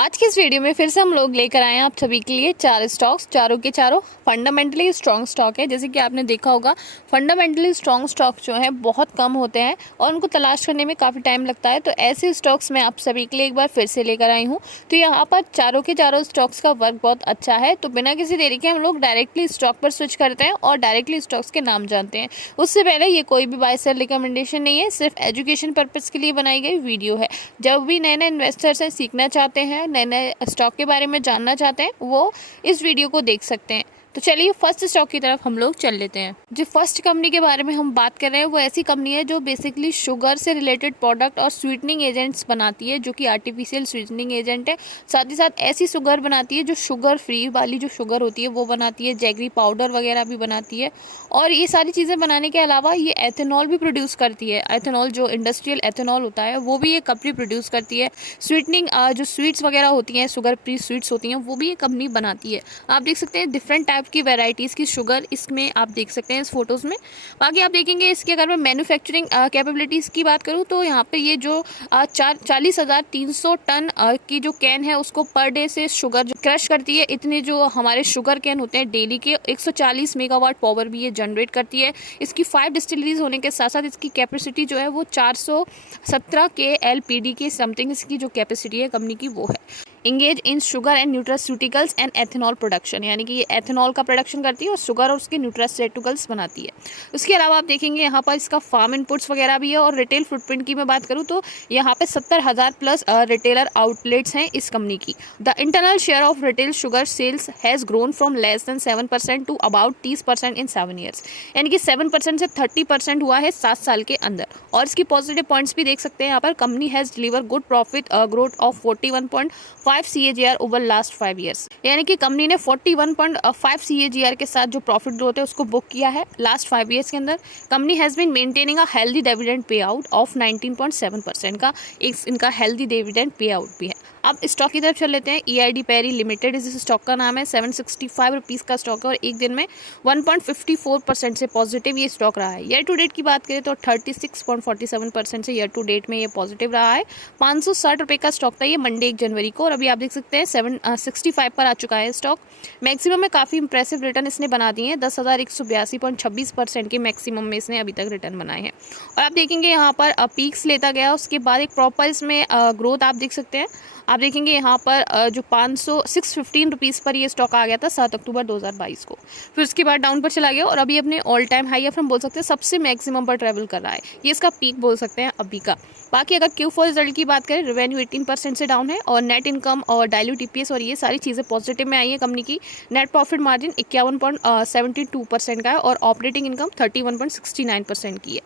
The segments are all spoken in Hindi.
आज की इस वीडियो में फिर से हम लोग लेकर आए हैं आप सभी के लिए चार स्टॉक्स, चारों के चारों फंडामेंटली स्ट्रॉन्ग स्टॉक है। जैसे कि आपने देखा होगा, फंडामेंटली स्ट्रॉन्ग स्टॉक जो है बहुत कम होते हैं और उनको तलाश करने में काफ़ी टाइम लगता है। तो ऐसे स्टॉक्स मैं आप सभी के लिए एक बार फिर से लेकर आई हूँ। तो यहाँ पर चारों के चारों स्टॉक्स का वर्क बहुत अच्छा है। तो बिना किसी देरी के हम लोग डायरेक्टली स्टॉक पर स्विच करते हैं और डायरेक्टली स्टॉक्स के नाम जानते हैं। उससे पहले ये कोई भी बाय सेल रिकमेंडेशन नहीं है, सिर्फ एजुकेशन पर्पज़ के लिए बनाई गई वीडियो है। जब भी नए नए इन्वेस्टर्स हैं, सीखना चाहते हैं, नए नए स्टॉक के बारे में जानना चाहते हैं, वो इस वीडियो को देख सकते हैं। तो चलिए फर्स्ट स्टॉक की तरफ हम लोग चल लेते हैं। जो फर्स्ट कंपनी के बारे में हम बात कर रहे हैं वो ऐसी कंपनी है जो बेसिकली शुगर से रिलेटेड प्रोडक्ट और स्वीटनिंग एजेंट्स बनाती है, जो कि आर्टिफिशियल स्वीटनिंग एजेंट है। साथ ही साथ ऐसी शुगर बनाती है जो शुगर फ्री वाली जो शुगर होती है वो बनाती है, जैगरी पाउडर वगैरह भी बनाती है। और ये सारी चीज़ें बनाने के अलावा ये एथेनॉल भी प्रोड्यूस करती है। एथेनॉल जो इंडस्ट्रियल एथेनॉल होता है वो भी ये कंपनी प्रोड्यूस करती है। स्वीटनिंग जो स्वीट्स वगैरह होती हैं, शुगर फ्री स्वीट्स होती हैं, वो भी ये कंपनी बनाती है। आप देख सकते हैं डिफरेंट टाइप की वैरायटीज़ की शुगर इसमें आप देख सकते हैं इस फोटोज़ में। बाकी आप देखेंगे इसके अगर मैं मैन्युफैक्चरिंग कैपेबिलिटीज़ की बात करूँ तो यहाँ पे ये जो 40,300 टन की जो कैन है उसको पर डे से शुगर जो क्रश करती है। इतने जो हमारे शुगर कैन होते हैं डेली के 140 मेगावाट पावर भी ये जनरेट करती है। इसकी 5 डिस्टिलरीज होने के साथ साथ इसकी कैपेसिटी जो है वो 417 के LPD के समथिंग इसकी जो कैपेसिटी है कंपनी की वो है। Engage in sugar and nutraceuticals and ethanol production, यानी कि ये एथेनॉल का प्रोडक्शन करती है और शुगर और उसके न्यूट्रास्यूटिकल्स बनाती है। उसके अलावा आप देखेंगे यहाँ पर इसका फार्म इनपुट्स वगैरह भी है। और रिटेल फुटप्रिंट की मैं बात करूँ तो यहाँ पे 70,000 प्लस रिटेलर आउटलेट्स हैं इस कंपनी की। The internal share of retail sugar sales has grown from less than 7% to about 30% in 7 years, यानी कि 7% से 30% हुआ है 7 साल के अंदर। और इसकी पॉजिटिव पॉइंट्स भी देख सकते हैं यहाँ पर। Company has deliver good profit growth of 41.5 CAGR over last 5 years, यानी कि कंपनी ने 41.5 CAGR के साथ जो प्रॉफिट ग्रोथ है उसको बुक किया है लास्ट 5 ईयर्स के अंदर। Company has been maintaining a healthy dividend pay out of 19.7% का इनका हेल्दी डिविडेंड पे आउट भी है। अब स्टॉक की तरफ चल लेते हैं। EID पेरी लिमिटेड इस स्टॉक का नाम है। 765 रुपीज़ का स्टॉक है और एक दिन में 1.54% से पॉजिटिव ये स्टॉक रहा है। ईयर टू डेट की बात करें तो 36.47% से ईयर टू डेट में ये पॉजिटिव रहा है। 560 रुपये का स्टॉक था ये मंडे 1 जनवरी को, और अभी आप देख सकते हैं 765 पर आ चुका है स्टॉक। मैक्सिमम में काफ़ी इंप्रेसिव रिटर्न इसने बना दिए हैं। 10,182.26% के मैक्सिमम में इसने अभी तक रिटर्न बनाए हैं। और आप देखेंगे यहाँ पर पीक्स लेता गया, उसके बाद एक प्रॉपर इसमें ग्रोथ आप देख सकते हैं। आप देखेंगे यहाँ पर जो 615 रुपीज़ पर ये स्टॉक आ गया था 7 अक्टूबर 2022 को। फिर उसके बाद डाउन पर चला गया और अभी अपने ऑल टाइम हाई या फिर हम बोल सकते हैं सबसे मैक्सिमम पर ट्रैवल कर रहा है। ये इसका पीक बोल सकते हैं अभी का। बाकी अगर Q4 रिजल्ट की बात करें, रेवेन्यू 18% से डाउन है और नेट इनकम और डाइल्यूट EPS और ये सारी चीज़ें पॉजिटिव में आई है कंपनी की। नेट प्रॉफिट मार्जिन 51.72% का है और ऑपरेटिंग इनकम 31.69% की है।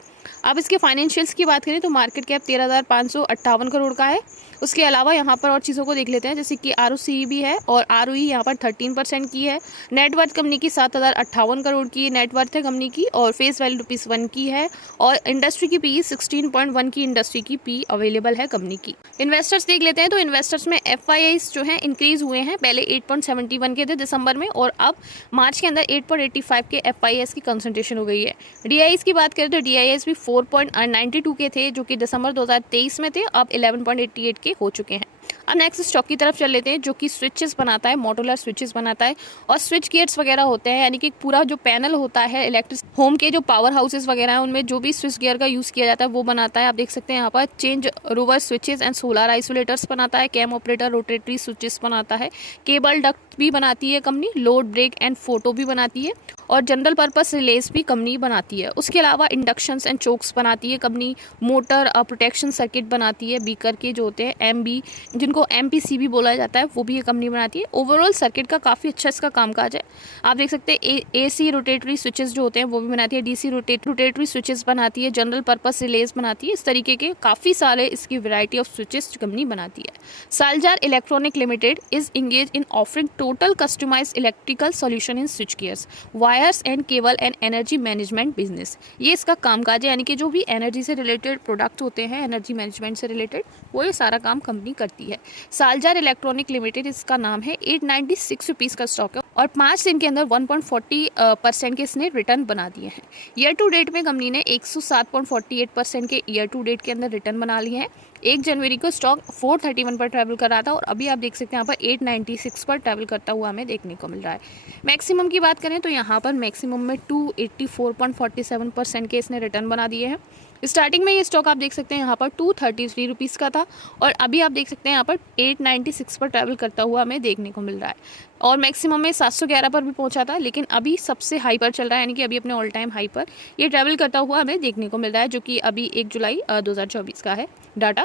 अब इसके फाइनेंशियल्स की बात करें तो मार्केट कैप 13,558 करोड़ का है। उसके अलावा यहाँ पर और चीज़ों को देख लेते हैं, जैसे कि ROCE भी है और ROE यहाँ पर 13% की है। नेटवर्थ कंपनी की 7,058 करोड़ की नेटवर्थ है कंपनी की और फेस वैल्यू ₹1 की है। और इंडस्ट्री की PE 16.1 की इंडस्ट्री की PE अवेलेबल है कंपनी की। इन्वेस्टर्स देख लेते हैं तो इन्वेस्टर्स में FIIs जो हैं इंक्रीज हुए हैं। पहले 8.71 के थे दिसंबर में और अब मार्च के अंदर 8.85 के FIIs की कंसंट्रेशन हो गई है। DIIs की बात करें तो DIIs भी 4.92 के थे जो कि दिसंबर 2023 में थे, अब 11.88 के हो चुके हैं। अब नेक्स्ट स्टॉक की तरफ चल लेते हैं, जो कि स्विचेस बनाता है, मॉड्यूलर स्विचेस बनाता है और स्विच गियर्स वगैरह होते हैं, यानी कि पूरा जो पैनल होता है इलेक्ट्रिक होम के जो पावर हाउसेस वगैरह हैं उनमें जो भी स्विच गियर का यूज़ किया जाता है वो बनाता है। आप देख सकते हैं यहाँ पर change rover switches and solar isolators बनाता है, कैम ऑपरेटर रोटेटरी स्विचेस बनाता है, केबल डक्ट भी बनाती है company, load break and photo भी बनाती है और जनरल पर्पस रिलेज भी कंपनी बनाती है। उसके अलावा इंडक्शंस एंड चोक्स बनाती है कंपनी, मोटर प्रोटेक्शन सर्किट बनाती है, बीकर के जो होते हैं MB जिनको MPCB बोला जाता है वो भी ये कंपनी बनाती है। ओवरऑल सर्किट का काफ़ी अच्छा इसका कामकाज है। आप देख सकते हैं AC रोटेटरी स्विचेस जो होते हैं वो भी बनाती है, DC रोटेटरी स्विचेस बनाती है, जनरल पर्पस रिलेज बनाती है। इस तरीके के काफ़ी सारे इसकी वैरायटी ऑफ स्विचेस कंपनी बनाती है। Salzer electronic limited is engage in offering total customised electrical solution in switch gears, wires and cable and energy management business. ये इसका कामकाज है, यानी कि जो भी एनर्जी से रिलेटेड प्रोडक्ट होते हैं, एनर्जी मैनेजमेंट से रिलेटेड, वो ये सारा काम कंपनी करती है। सालजार इलेक्ट्रॉनिक लिमिटेड इसका नाम है। 896 रुपीज़ का स्टॉक है और 5 दिन के अंदर 1.40% के इसने रिटर्न बना दिए हैं। ईयर टू डेट में कंपनी ने 107.48% के ईयर टू डेट के अंदर रिटर्न बना लिए हैं। 1 जनवरी को स्टॉक 431 पर ट्रैवल कर रहा था और अभी आप देख सकते हैं यहाँ पर 896 पर ट्रैवल करता हुआ हमें देखने को मिल रहा है। मैक्सिमम की बात करें तो यहाँ पर मैक्सिमम में 284.47% के इसने रिटर्न बना दिए हैं। स्टार्टिंग में ये स्टॉक आप देख सकते हैं यहाँ पर 233 रुपीज़ का था और अभी आप देख सकते हैं यहाँ पर 896 पर ट्रैवल करता हुआ हमें देखने को मिल रहा है और मैक्सिमम में 711 पर भी पहुंचा था, लेकिन अभी सबसे हाई पर चल रहा है, यानी कि अभी अपने ऑल टाइम हाई पर ये ट्रैवल करता हुआ हमें देखने को मिल रहा है, जो कि अभी 1 जुलाई 2024 का है डाटा।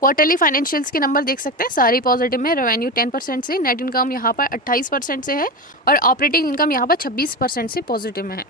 क्वार्टरली फाइनेंशियल्स के नंबर देख सकते हैं, सारे पॉजिटिव में। रेवेन्यू 10% से, नेट इनकम यहाँ पर 28% से है और ऑपरेटिंग इनकम यहाँ पर 26% से पॉजिटिव में है।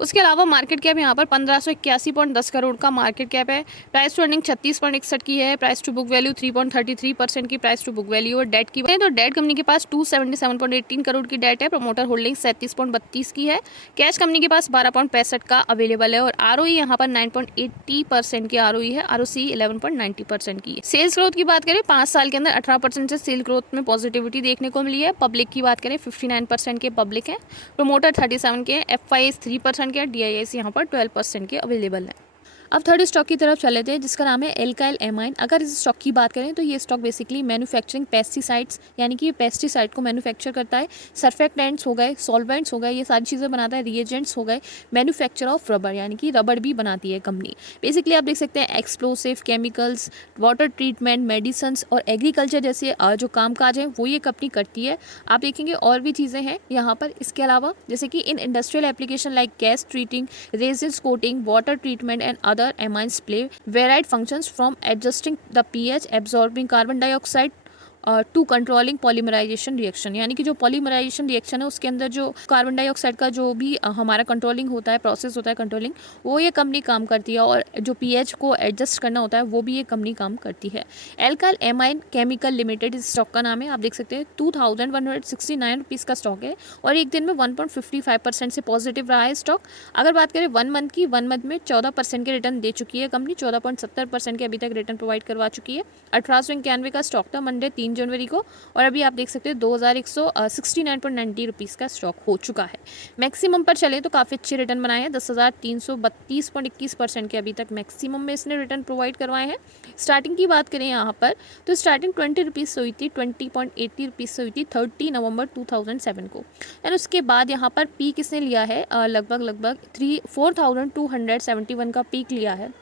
उसके अलावा मार्केट कैप यहाँ पर 1581.10 करोड़ का मार्केट कैप है। प्राइस टू अर्निंग 36.61 की है। प्राइस टू बुक वैल्यू 3.33% की प्राइस टू बुक वैल्यू। और डेट की बात तो डेट कंपनी के पास 277.18 करोड़ की डेट है। प्रमोटर होल्डिंग 37.32 की है। कैश कंपनी के पास 12.65 का अवेलेबल है और आरओई यहाँ पर 9.80% की आरओई है। आरओसी 11.90% की है। सेल्स ग्रोथ की बात करें 5 साल के अंदर 18% से सेल ग्रोथ में पॉजिटिविटी देखने को मिली है। पब्लिक की बात करें 59% के पब्लिक है। प्रमोटर 37 के हैं। एफआईएस 3% के, डीआईएस यहाँ पर 12% के अवेलेबल है। अब थर्ड स्टॉक की तरफ चले थे जिसका नाम है एल्काइल एमाइन। अगर इस स्टॉक की बात करें तो ये स्टॉक बेसिकली मैन्युफैक्चरिंग पेस्टिसाइड्स, यानी कि पेस्टिसाइड को मैन्युफैक्चर करता है। सर्फेक्टेंट्स हो गए, सॉल्वेंट्स हो गए, ये सारी चीज़ें बनाता है। रिएजेंट्स हो गए, मैन्युफैक्चर ऑफ रबर, यानी कि रबर भी बनाती है कंपनी। बेसिकली आप देख सकते हैं explosive chemicals, water treatment, medicines और एग्रीकल्चर जैसे जो कामकाज हैं वो ये कंपनी करती है। आप देखेंगे और भी चीज़ें हैं यहाँ पर इसके अलावा, जैसे कि in industrial application like gas treating, resins coating, water treatment and other amines play varied functions from adjusting the pH, absorbing carbon dioxide to controlling polymerization reaction, यानी कि जो पॉलीमराइजेशन रिएक्शन है उसके अंदर जो कार्बन डाइऑक्साइड का जो भी हमारा कंट्रोलिंग होता है, प्रोसेस होता है कंट्रोलिंग, वो ये कंपनी काम करती है। और जो पीएच को एडजस्ट करना होता है वो भी ये कंपनी काम करती है। एल्काइल एमाइन केमिकल लिमिटेड इस स्टॉक का नाम है। आप देख सकते हैं 2169 रुपीज़ का स्टॉक है और एक दिन में 1.55% से पॉजिटिव रहा है स्टॉक। अगर बात करें 1 मंथ की, 1 मंथ में 14% के रिटर्न दे चुकी है कंपनी। 14.70% के अभी तक रिटर्न प्रोवाइड करवा चुकी है। 1891 का स्टॉक था मंडे 3 जनवरी को और अभी आप देख सकते हैं 2169.90 रुपीज़ का स्टॉक हो चुका है। मैक्सिमम पर चले तो काफ़ी अच्छे रिटर्न बनाए हैं। 10,332.21% के अभी तक मैक्सिमम में इसने रिटर्न प्रोवाइड करवाए हैं। स्टार्टिंग की बात करें यहाँ पर तो स्टार्टिंग 20 रुपीज़ से हुई थी, 20.80 रुपीज़ से हुई थी 30 नवंबर 2007 को। एंड उसके बाद यहाँ पर पीक इसने लिया है लगभग 4,271 का पीक लिया है।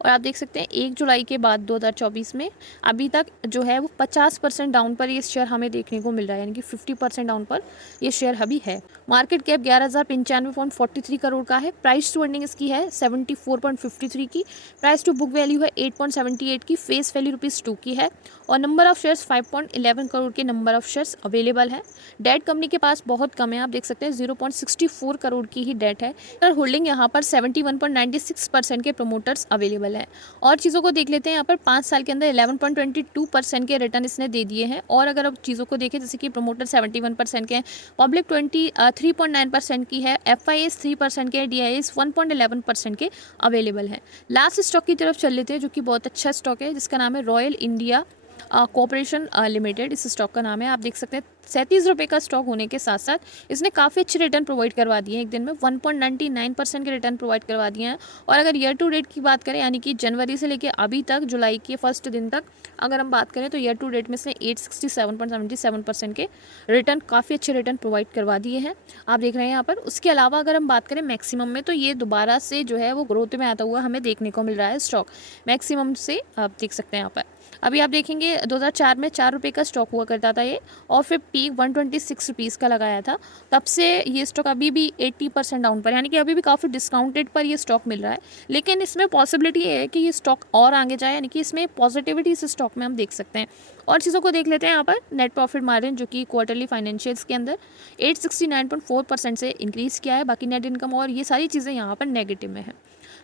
और आप देख सकते हैं 1 जुलाई के बाद 2024 में अभी तक जो है वो 50% डाउन पर ये शेयर हमें देखने को मिल रहा है, यानी कि 50% डाउन पर ये शेयर अभी है। मार्केट कैप 11,095.43 करोड़ का है। प्राइस टू अर्निंग इसकी है 74.53 की। प्राइस टू बुक वैल्यू है 8.78 की। फेस वैल्यू ₹2 की है और नंबर ऑफ शेयर्स 5.11 करोड़ के नंबर ऑफ शेयर्स अवेलेबल है। डेट कंपनी के पास बहुत कम है, आप देख सकते हैं 0.64 करोड़ की ही डेट है। होल्डिंग यहाँ पर 71.96% के प्रमोटर्स अवेलेबल है। और चीज़ों को देख लेते हैं यहाँ पर 5 साल के अंदर 11.22% के रिटर्न इसने दे दिए हैं। और अगर अब चीज़ों को देखें जैसे कि प्रमोटर 71% के हैं, पब्लिक 3.9% की है, एफआईएस 3% के, डीआईएस 1.11% के अवेलेबल हैं। लास्ट स्टॉक की तरफ चल लेते हैं जो कि बहुत अच्छा स्टॉक है जिसका नाम है रॉयल इंडिया कॉर्पोरेशन लिमिटेड। इस स्टॉक का नाम है। आप देख सकते हैं 37 रुपये का स्टॉक होने के साथ साथ इसने काफ़ी अच्छे रिटर्न प्रोवाइड करवा दिए हैं। एक दिन में 1.99% के रिटर्न प्रोवाइड करवा दिए हैं। और अगर ईयर टू डेट की बात करें, यानी कि जनवरी से लेकर अभी तक जुलाई के फर्स्ट दिन तक अगर हम बात करें तो ईयर टू डेट में इसने 867.77% के रिटर्न, काफ़ी अच्छे रिटर्न प्रोवाइड करवा दिए हैं। आप देख रहे हैं यहाँ पर। उसके अलावा अगर हम बात करें मैक्सिमम में तो ये दोबारा से जो है वो ग्रोथ में आता हुआ हमें देखने को मिल रहा है स्टॉक मैक्सिमम से। आप देख सकते हैं यहाँ पर। अभी आप देखेंगे 2004 में 4 रुपये का स्टॉक हुआ करता था ये और फिर पीक 126 रुपीज़ का लगाया था। तब से ये स्टॉक अभी भी 80% डाउन पर, यानी कि अभी भी काफ़ी डिस्काउंटेड पर ये स्टॉक मिल रहा है। लेकिन इसमें पॉसिबिलिटी है कि ये स्टॉक और आगे जाए, यानी कि इसमें पॉजिटिविटी इस स्टॉक में हम देख सकते हैं। और चीज़ों को देख लेते हैं यहाँ पर। नेट प्रॉफिट मार्जिन जो कि क्वार्टरली फाइनेंशियल्स के अंदर 869.4% से इंक्रीज़ किया है। बाकी नेट इनकम और ये सारी चीज़ें यहाँ पर नेगेटिव में है।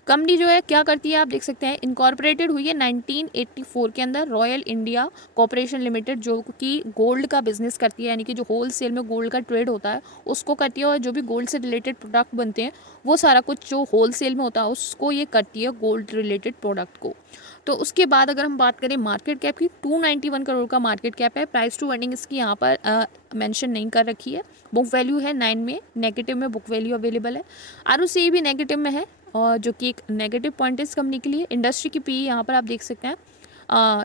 कंपनी जो है क्या करती है आप देख सकते हैं, इनकॉर्पोरेटेड हुई है 1984 के अंदर रॉयल इंडिया कॉर्पोरेशन लिमिटेड, जो कि गोल्ड का बिजनेस करती है, यानी कि जो होल सेल में गोल्ड का ट्रेड होता है उसको करती है। और जो भी गोल्ड से रिलेटेड प्रोडक्ट बनते हैं वो सारा कुछ जो होल सेल में होता है उसको ये करती है, गोल्ड रिलेटेड प्रोडक्ट को। तो उसके बाद अगर हम बात करें मार्केट कैप की, 291 करोड़ का मार्केट कैप है। प्राइस टू अर्निंग इसकी यहाँ पर मेंशन नहीं कर रखी है। बुक वैल्यू है 9 में, नेगेटिव में बुक वैल्यू अवेलेबल है। आरओसीई भी नेगेटिव में है और जो कि एक नेगेटिव पॉइंट है इस कंपनी के लिए। इंडस्ट्री की पी यहाँ पर आप देख सकते हैं,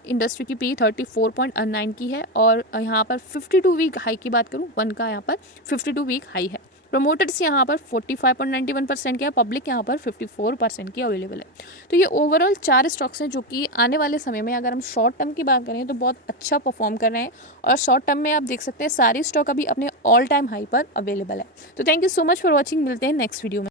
इंडस्ट्री की पी 34.9 की है और यहाँ पर 52 वीक हाई की बात करूँ, वन का यहाँ पर 52 वीक हाई है। प्रमोटर्स यहाँ पर 45.91% के है, पब्लिक यहाँ पर 54% की अवेलेबल है। तो ये ओवरऑल 4 स्टॉक्स हैं जो कि आने वाले समय में अगर हम शॉर्ट टर्म की बात करें तो बहुत अच्छा परफॉर्म कर रहे हैं और शॉर्ट टर्म में आप देख सकते हैं सारी स्टॉक अभी अपने ऑल टाइम हाई पर अवेलेबल है। तो thank you so much for watching, मिलते हैं नेक्स्ट वीडियो में।